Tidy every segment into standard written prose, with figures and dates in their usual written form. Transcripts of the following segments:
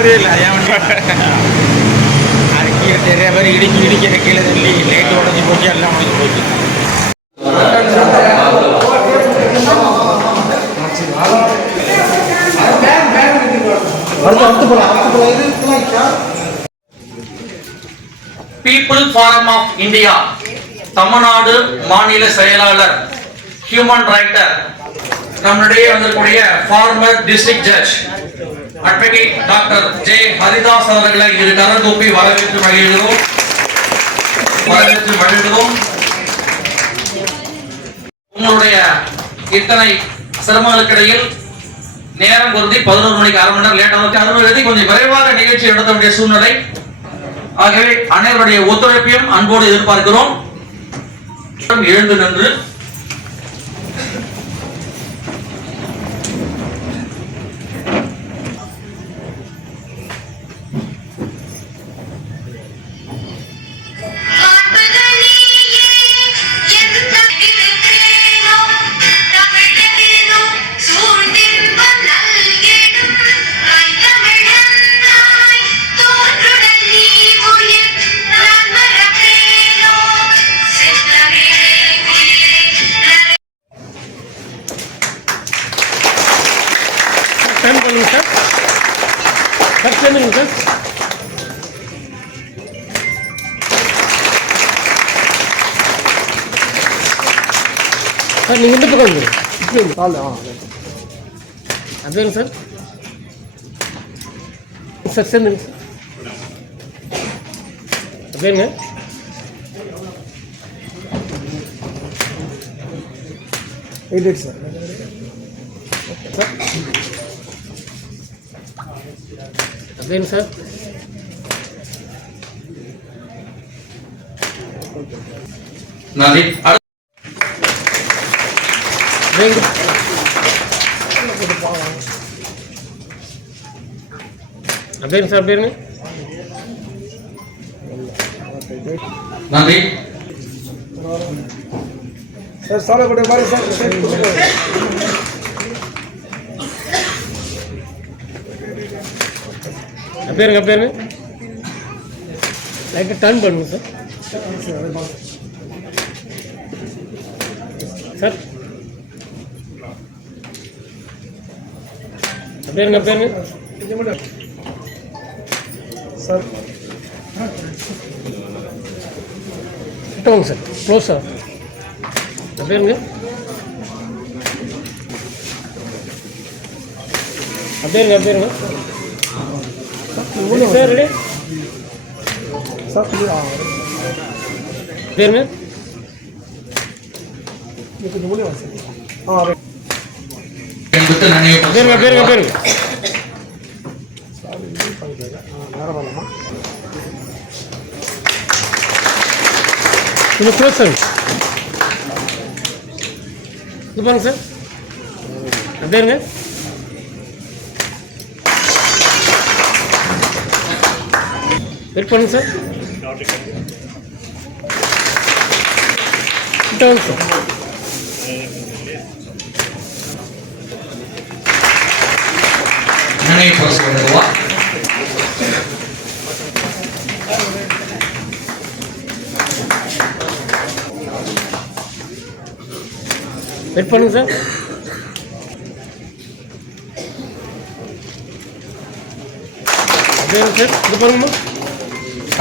தெரியல அது கீழே நிறைய பேர் இடிக்கிற கீழே தள்ளி லைட் உடஞ்சி போச்சு எல்லாம் உடஞ்சி போச்சு. People forum of India Tamil Nadu மாநில செயலாளர் ஹியூமன் ரைட்டர் நம்முடைய வந்திருக்கூடிய former district judge advocate doctor J Haridas அவர்களை இரு கரங்கூப்பி வரவேற்று மகிழ்கிறோம். உங்களுடைய இத்தனை சிரமங்களுக்கிடையில் நேரம் பொருந்தி 11 மணிக்கு அரை மணி நேரம் லேட்டாக 60 கொஞ்சம் விரைவாக நிகழ்ச்சி நடத்த வேண்டிய சூழ்நிலை. ஆகவே அனைவருடைய ஒத்துழைப்பையும் அன்போடு எதிர்பார்க்கிறோம். எழுந்து நின்று சார் நீங்கள் இந்த பக்கம் கால் அப்படிங்க சார் சார் சேர்ந்துங்க சார் அப்படிங்க எயிட் சார் சார் அப்படிங்க சார் நன்றி. அப்படிங்க சார் அப்படிங்க நன்றி சார். சாலை கூட மாதிரி சார் அப்படிங்க லைட்டாக டர்ன் பண்ணுங்க சார். சார் அப்படிங்க சார் கிட்டவாங்க சார் க்ளோஸ் சார் அப்படிங்க சார் ரெடி சார் பேருங்க பேருங்க கொஞ்சம் க்ளோஸ் சார் இது பாருங்க சார் பேருங்க வெயிட் பண்ணுங்க சார் கிட்டவாங்க சார் வெயிட் பண்ணுங்க சார் சார் இது பண்ணுங்க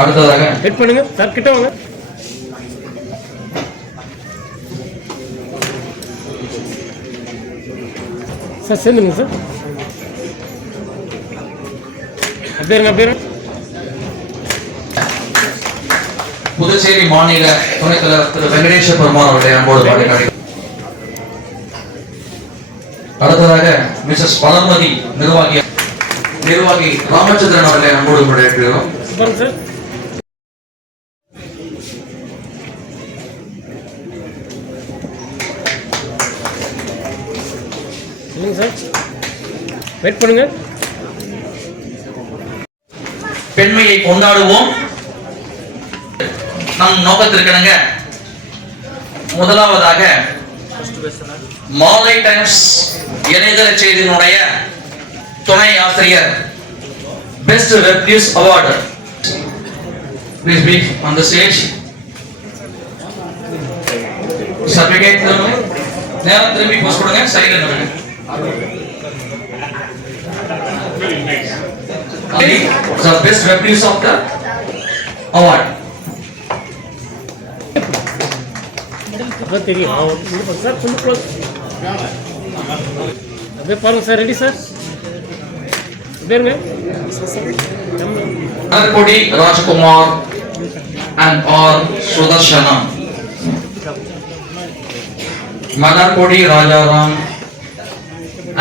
அடுத்ததாக வெயிட் பண்ணுங்க சார் கிட்ட வாங்க சார் சேர்ந்துருங்க சார் அப்படிங்க புதுச்சேரி மாநில துணைத் தலைவர் திரு வெங்கடேஷ பெருமாள் அவருடைய அன்போடு பாடுகிறார். அடுத்ததாக மிஸ்ஸஸ் வளர்மதி நிர்வாகி ராமச்சந்திரன் அவர்களை அன்போடு பாடுகிறோம். சார் சார் வெயிட் பண்ணுங்க. பெண்மையை கொண்டாடுவோம் நம் நோக்கத்திற்கிணங்க முதலாவதாக மாலை டைம்ஸ் இணையதள செய்தியினுடைய துணை ஆசிரியர் Best Web News Award. Please be on the stage. Certificate நேரம் திரும்பி போஸ்ட் கொடுங்க, சைடுல நில்லுங்க. The best web news of the award. அதான் தெரியும் சார், கொஞ்சம் க்ளோஸ் அப்படியே பாருங்க சார். Ready sir? பேருங்க Narkodi Rajkumar and R. Sudarshanam. Manarkodi Rajaram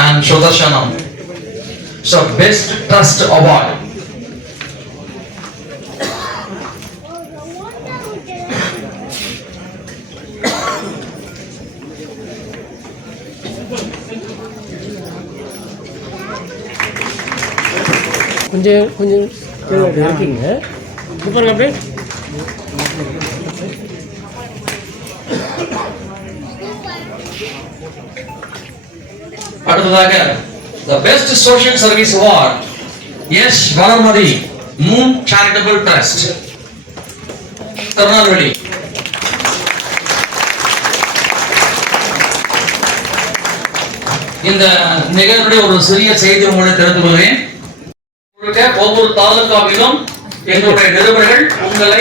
and Sudarshanam. So Best Trust Award. கொஞ்சம் கொஞ்சம் இருக்கீங்க. பாருங்க அப்படியே. அடுத்ததாக the best social service award, yes Valamadi Moon Charitable Trust, Tirunelveli. இந்த நிகழ்வுடைய ஒரு சிறிய செய்தி உங்களை தெரிந்து கொள்கிறேன். ஒவ்வொரு தாலுகாவிலும் எங்களுடைய நிருபர்கள் உங்களை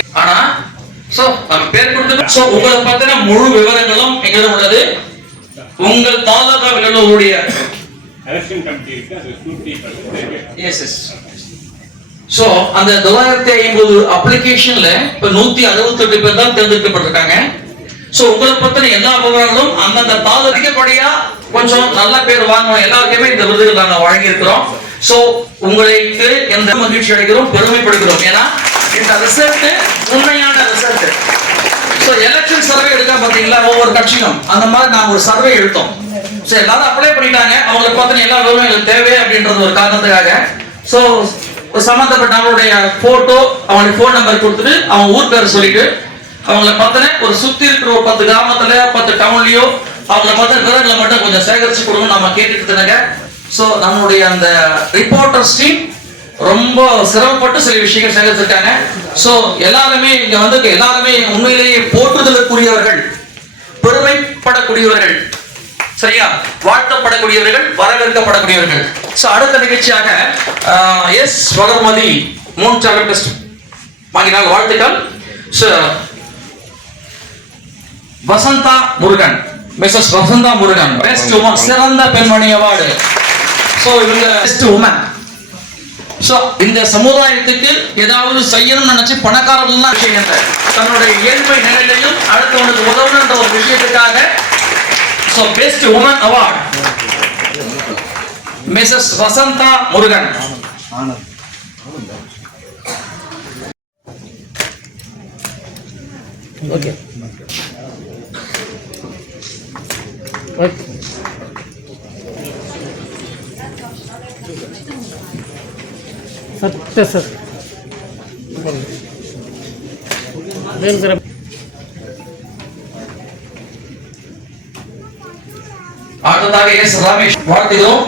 பேர் கொடுத்து உங்களை பத்தின முழு விவரங்களும் எங்களிடம் உள்ளது. உங்கள் தாலுகாவில் உங்களுடைய அந்த 950 அப்ளிகேஷன்ல இப்ப 168 பேர் தான் தேர்ந்தெடுக்கப்பட்டிருக்காங்க. சோ உங்களை பத்தின எல்லா விவரங்களும் அந்தந்த தாலுகாப்படியா கொஞ்சம் நல்ல பேர் வாங்கணும். எல்லாருக்குமே இந்த விருதுகள் நாங்க வழங்கி இருக்கிறோம். சோ உங்களுக்கு எந்த மகிழ்ச்சி அடைகிறோம், பெருமைப்படுகிறோம். ஏன்னா இந்த ரிசல்ட் உண்மையான ரிசல்ட். சோ எலெக்ஷன் சர்வே எடுக்க பாத்தீங்களா, ஒவ்வொரு கட்சியும் அந்த மாதிரி நாங்க ஒரு சர்வே எடுத்தோம். சோ எல்லாரும் அப்ளை பண்ணிட்டாங்க. அவங்களை பத்தின எல்லா விவரங்களும் தேவை அப்படின்றது ஒரு காரணத்துக்காக சோ சம்பந்தப்பட்ட அவங்களுடைய போட்டோ, அவங்களுடைய போன் நம்பர் கொடுத்துட்டு அவங்க ஊர் பேர் சொல்லிட்டு அவங்களை பத்தின ஒரு சுத்தி இருக்கிற ஒரு 10 கிராமத்துல 10 டவுன்லயோ அவங்களை பத்தின விவரங்களை மட்டும் கொஞ்சம் சேகரிச்சு கொடுங்க நம்ம கேட்டுட்டு இருந்தாங்க. சோ நம்மளுடைய அந்த ரிப்போர்ட்டர்ஸ் டீம் ரொம்ப சிரமப்பட்டு சில விஷயங்கள் சேகரிச்சிருக்காங்க. சோ எல்லாருமே இங்க வந்து எல்லாருமே உண்மையிலேயே போற்றுதலுக்குரியவர்கள், பெருமைப்படக்கூடியவர்கள், சரியா, வாழ்த்தப்படக்கூடியவர்கள், வரவேற்கப்படக்கூடியவர்கள். சோ அடுத்த நிகழ்ச்சியாக எஸ் வளர்மதி மூன் சார்ட்டர் டெஸ்ட் வாங்கினால் வாழ்த்துக்கள். Vasantha Murugan, Mrs Vasantha Murugan best woman, சிறந்த பெண்மணி அவார்டு. சோ இவங்க பெஸ்ட் உமன். சோ இந்த சமுதாயத்துக்கு ஏதாவது செய்யணும்னு நினைச்சு பணக்காரர்கள் தான் செய்யற தன்னுடைய ஏழ்மை நிலையிலையும் அடுத்தவனுக்கு உதவணுன்ற ஒரு விஷயத்துக்காக so best woman award missus Vasantha Murugan. Okay சத்த சார் வேணும் சார். அடுத்ததாக எஸ் ரமேஷ் வாழ்த்துகிறோம்.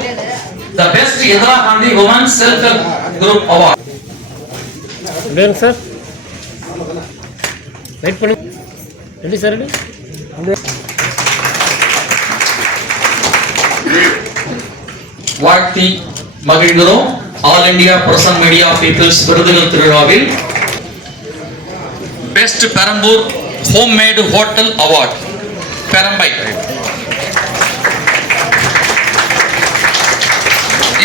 The best Indira Gandhi woman self help group award வேணும் சார். வெயிட் பண்ணு. Ready sir? ரெடி. வாழ்த்தி மகிழ்கிறோம். All India present media people's விருதுகள் திருவிழாவில் best Perambur home made hotel award பெரம்பை.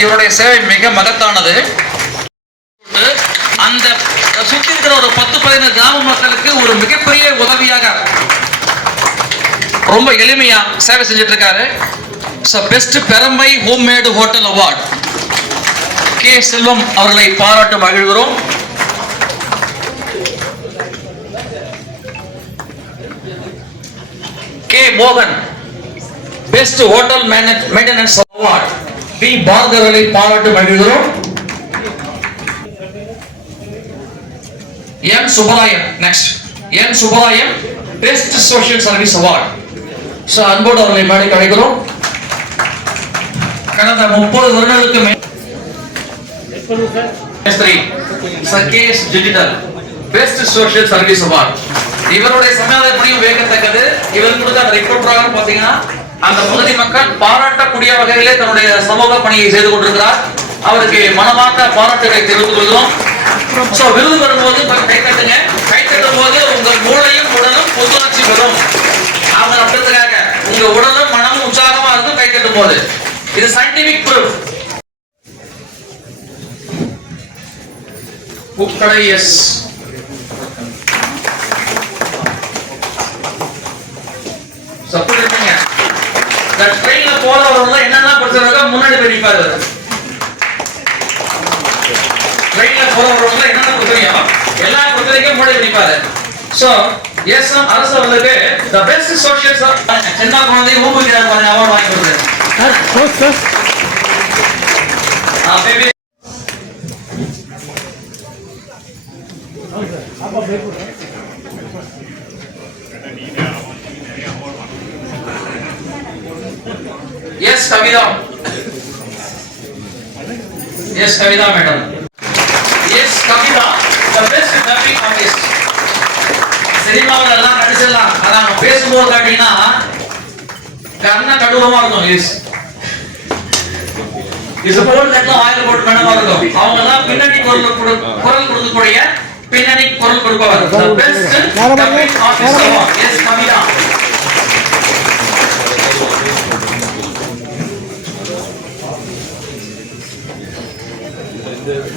இவருடைய சேவை மிக மகத்தானது. அந்த சுத்தி இருக்கிற ஒரு 10-15 கிராம மக்களுக்கு ஒரு மிகப்பெரிய உதவியாக ரொம்ப எளிமையா சேவை செஞ்சுட்டு இருக்காரு. பெஸ்ட் பெரம்பை home made hotel award K Selvam அவர்களை பாராட்டு மகிழ்கிறோம். கே மோகன் best hotel maintenance award P Parkar அவர்களை பாராட்டு மகிழ்கிறோம். N Subbarayan next N Subbarayan best social service award. So அன்போடு அவர்களை மேடைக்கு அழைக்கிறோம். கடந்த 30 வருடங்களுக்கு மேல் sir S3 Sakesh digital best social service award. இவருடைய சமூக பணியும் வேகத்தக்கது. இவர் கொடுத்த அந்த ரிப்போர்ட் பிரகாரம் பாத்தீங்கன்னா அந்த பகுதி மக்கள் பாராட்டக்கூடிய வகையிலே தன்னுடைய சமூக பணியை செய்து கொண்டிருக்கிறார். அவருக்கு மனமார்ந்த பாராட்டுகளை தெரிவித்துக் கொள்கிறோம். சோ விருது பெறும்போது கை தட்டுங்க. கை தட்டும் போது உங்க மூளையும் உடலும் புத்துணர்ச்சி பெறும். அவங்க அப்படின்றதுக்காக உங்க உடலும் மனமும் உற்சாகமா இருக்கும் கை தட்டும் போது. இது சயின்டிபிக் ப்ரூஃப். உக்கடை எஸ் சப்போர்ட் இந்த ட்ரெயின்ல போறவங்க என்னென்ன பிரச்சனை முன்னாடி போய் நிப்பாரு. ட்ரெயின்ல போறவங்க என்னென்ன பிரச்சனையோ எல்லா பிரச்சனைக்கும் முன்னாடி போய் நிப்பாரு. சோ எஸ் அரசு அவர்களுக்கு தி பெஸ்ட் சோஷியல் சின்ன குழந்தை ஊக்குவிக்கிறார் பாருங்க அவார்ட் வாங்கி கொடுங்க sir. Close sir. Baby Yes, Kavita. Yes, Kavita, madam. Yes, Kavita, the best graphic artist. சினிமாவில் எல்லாம் நடிச்சிடலாம். அதான் பேசும்போது காட்டினா கண்ண கடூரமா இருக்கும். இது போல் கட்டலாம் ஆயில் போட்டு கண்ணமா இருக்கும். அவங்க எல்லாம் பின்னணி குரல் கொடுக்கக்கூடிய பின்னணி குரல் கொடுப்பவர். The best graphic artist award. Yes, Kavita.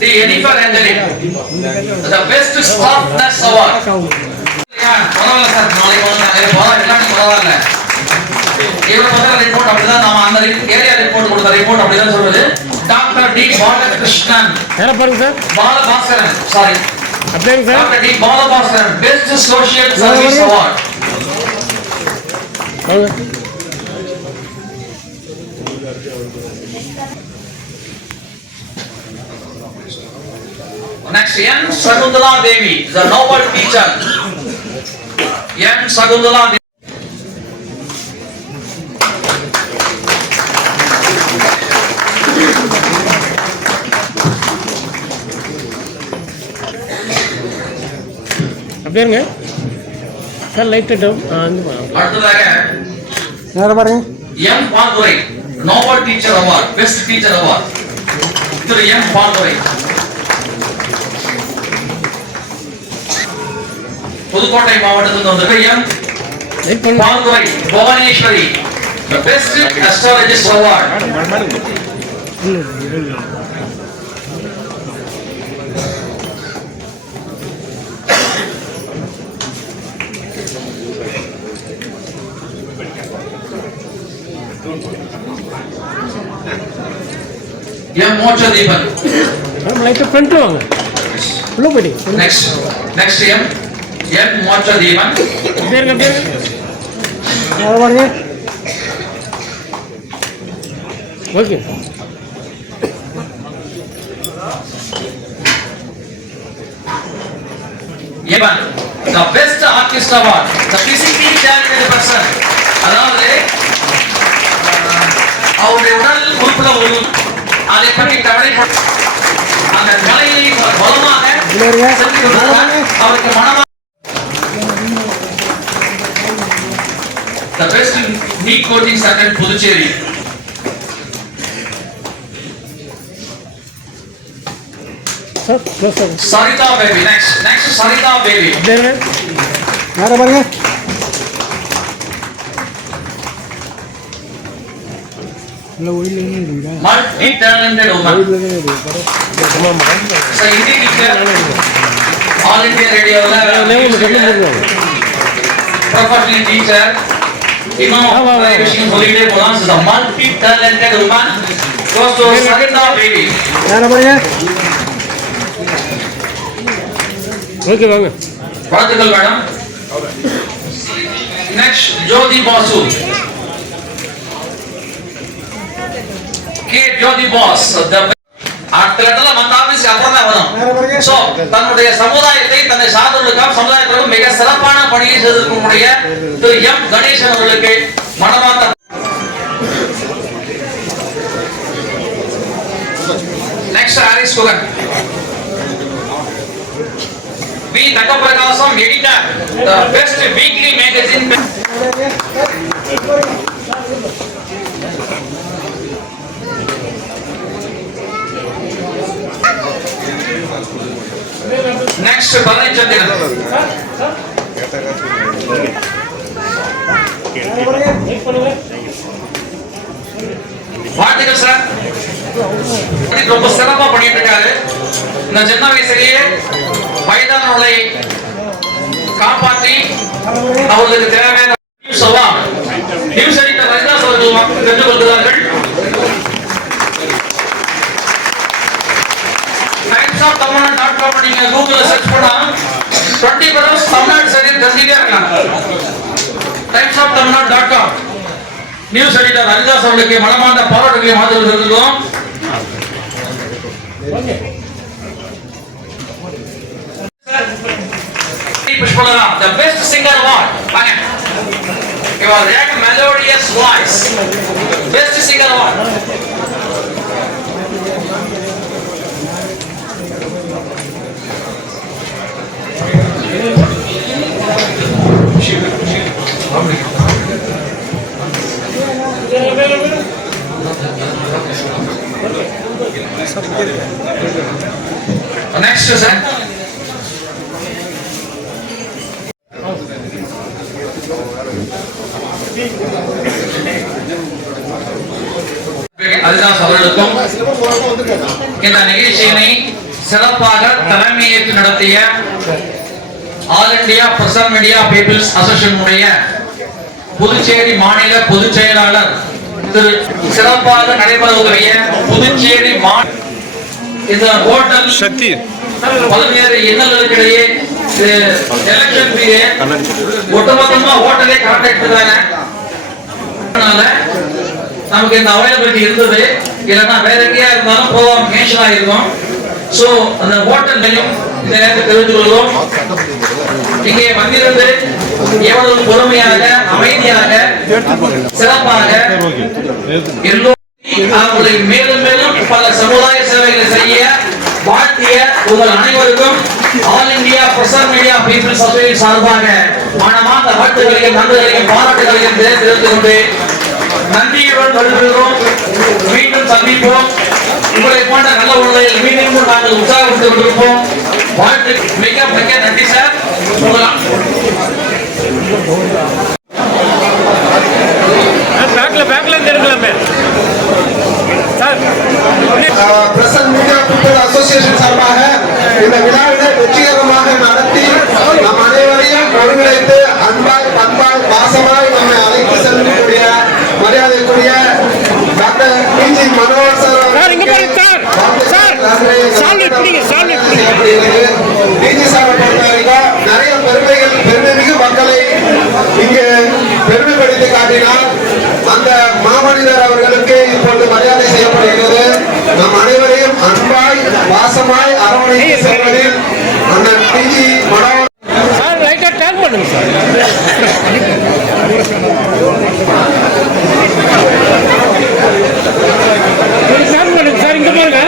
The Jennifer Angelic, the best staff nurse award. பரவாயில்ல சார், நாளைக்கு வந்து எல்லாம் பரவாயில்ல. இவரை பத்திர ரிப்போர்ட் அப்படிதான் நாம அந்த ஏரியா ரிப்போர்ட் கொடுத்த ரிப்போர்ட் அப்படிதான் சொல்றது. டாக்டர் டி பாலகிருஷ்ணன் யார பாருங்க சார். பாலபாஸ்கரன் சாரி அப்படியே sir. Doctor D Balabhaskaran best social service award. Next, N. Sakuntala Devi, the noble teacher. N. Sakuntala Devi. அப்படியே சார் லைட் டவுன். அடுத்ததாக யார பாருங்க. M. Pandurai, noble teacher award, best teacher award. திரு M. Pandurai. Pudukkottai மாவட்டத்தில் வந்திருக்க M. Pandurai, Bhubaneswari, the best astrologist award. M. Mochadeepan. Light front வாங்க. உள்ள போடி. Next M. Mochadeepan. அப்படியே யார பாருங்க. Okay. Evan, the best artist award, the physically challenged person. அதாவது அவருடைய உடல் உறுப்புல ஒரு அதை பற்றி கவலை அந்த கலையை பலமாக செஞ்சு கொடுத்தார். அவருக்கு மனமாக the best NEET coaching center Puducherry. Sarita baby. Next Sarita baby. யார பாருங்க. Multi talented woman. So Hindi teacher, all India radio professional teacher. Wishing holiday bonus is a multi talented woman. Goes to Sarita baby. யார பாருங்க. Okay வாங்க. வாழ்த்துக்கள் madam. Next Jyoti Basu. Jyoti Boss. அடுத்த மந்த ஆபீஸ்க்கு அப்புறம் தான் வரும். சோ தன்னுடைய சமுதாயத்தை தன்னை சார்ந்தவர்களுக்காக சமுதாயத்திற்கு மிக சிறப்பான பணியை செய்திருக்கக்கூடிய திரு M. கணேசன் அவர்களுக்கு மனமார்ந்த. Next Aris Kugan. Takapragasam editor, the best weekly magazine. Next, Bharat Chandran. வாழ்த்துக்கள் சார். ரொம்ப சிறப்பா பண்ணிட்டு இருக்காரு. இந்த சின்ன வயசுலயே வயதானவர்களை காப்பாற்றி அவர்களுக்கு தேவையான நியூஸ் எடிட்டர் ரவிதாஸ் அவர்கள் பெற்றுக் கொள்கிறார்கள். TimesOfTamilnadu.com நீங்க கூகுள்ல சர்ச் பண்ணா 20 படம்ஸ் தமிழ்நாடு சரி தெரிஞ்சிட்டே இருக்கலாம். TimesOfTamilnadu.com நியூஸ் எடிட்டர் ரவிதாஸ் அவர்களுக்கு மனமார்ந்த பாராட்டுகளை மாத்திரம் தெரிவிக்கிறோம். Pushpalala, the best singer award. You are that melodious voice. Best singer award. Next is அதுதான் அவர்களுக்கும் இந்த நிகழ்ச்சியினை சிறப்பாக தலைமையேற்று நடத்திய all India present media peoples association உடைய புதுச்சேரி மாநில பொதுச் செயலாளர் திரு சிறப்பாக நடைபெறக்கூடிய புதுச்சேரி இந்த ஹோட்டல் சக்தி பல்வேறு இன்னல்களுக்கிடையே எலெக்ஷன் பீரியட் ஒட்டுமொத்தமா ஹோட்டலே கரெக்டா எடுத்துட்டாங்க. நமக்கு இந்த அவைலபிலிட்டி இருந்தது, இல்லைன்னா வேற எங்கேயா இருந்தாலும் ப்ரோக்ராம் கேன்சல் ஆயிருக்கும். சோ அந்த ஹோட்டல்லையும் இந்த நேரத்தில் தெரிவித்துக் கொள்வோம். இங்கே வந்திருந்து எவ்வளவு பொறுமையாக அமைதியாக சிறப்பாக எல்லோரும் அவர்களை மேலும் மேலும் பல சமுதாய சேவைகளை செய்ய வாழ்த்திய உங்கள் அனைவருக்கும் all India present media peoples association சார்பாக மனமார்ந்த வாழ்த்துக்களையும் நன்றிகளையும் பாராட்டுகளையும் தெரிவித்துக் கொண்டு நன்றியுடன் வருகிறோம். மீண்டும் சந்திப்போம். உங்களை போன்ற நல்ல உணர்வுகளில் மீண்டும் நாங்கள் உற்சாகப்படுத்திக் கொண்டிருப்போம். வாழ்த்து மிக மிக நன்றி சார். பேக்ல தெரிஞ்சுக்கலாமே sir. Present media people association சார்பாக இந்த விழாவினை வெற்றிகரமாக நடத்தி நம் அனைவரையும் ஒருங்கிணைத்து அன்பாய் பண்பாய் பாசமாய் நம்மை அழைத்து செல்லக்கூடிய மரியாதைக்குரிய doctor PG Manohar sir PG சாரை பொறுத்த வரைக்கும் நிறைய பெருமைமிகு மக்களை இங்கு பெருமைப்படுத்தி காட்டினார். அந்த மாமனிதர் அவர்களுக்கு இப்பொழுது மரியாதை செய்யப்படுகிறது. நம் அனைவரையும் அன்பாய் பாசமாய் அரவணைத்து செல்வதில் அந்த பிஜி மனோகர் சார் இங்க பாருங்க.